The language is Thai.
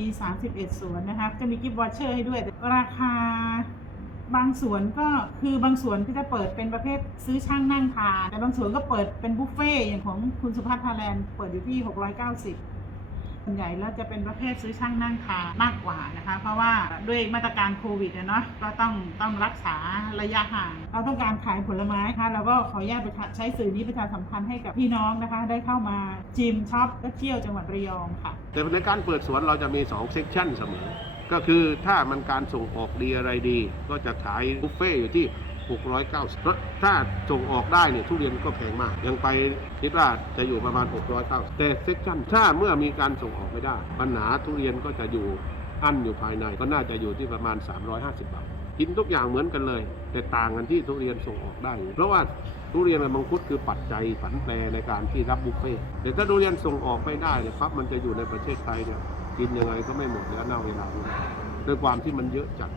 มี 31 สวนนะคะ จะมีกิฟต์วอเชอร์ให้ด้วย ราคาบางสวนก็คือบางสวนก็จะเปิดเป็นประเภทซื้อช่างนั่งทานแต่บางสวนก็เปิดเป็นบุฟเฟ่อย่างของคุณสุภัทรทาแลนด์เปิดอยู่ที่ 690ส่วนใหญ่แล้วจะเป็นประเภทซื้อช่างนั่งทานมากกว่านะคะ เพราะว่า ด้วยมาตรการโควิดเนาะก็ต้องต้องรักษาระยะห่างเราต้องการขายผลไม้นะคะเราก็ขออนุญาตประชาใช้สื่อนี้ประชาสัมพันธ์ให้กับพี่น้องนะคะ ได้เข้ามาจิมช็อปและเที่ยวจังหวัดระยองค่ะ แต่ในการเปิดสวนเราจะมี2เซกชันเสมอ ก็คือถ้ามันการส่งออกดีอะไรดี ก็จะขายบุฟเฟ่อยู่ที่690เพราะถ้าส่งออกได้เนี่ยทุเรียนก็แพงมาก ยังไปคิดว่าจะอยู่ประมาณ 690แต่เซกชันถ้าเมื่อมีการส่งออกไม่ได้ ปัญหาทุเรียนก็จะอยู่ อั้นอยู่ภายในก็น่าจะอยู่ที่ประมาณ 350 บาท กินทุกอย่างเหมือนกันเลย แต่ต่างกันที่ทุเรียนส่งออกได้ เพราะว่าทุเรียนกับมังคุดคือปัจจัยผันแปรในการที่รับบุฟเฟ่แต่ถ้าทุเรียนส่งออกไม่ได้เนี่ยครับมันจะอยู่ในประเทศไทยเนี่ยกินยังไงก็ไม่หมดแล้วเน่าเวลานี้ด้วยความที่มันเยอะจัด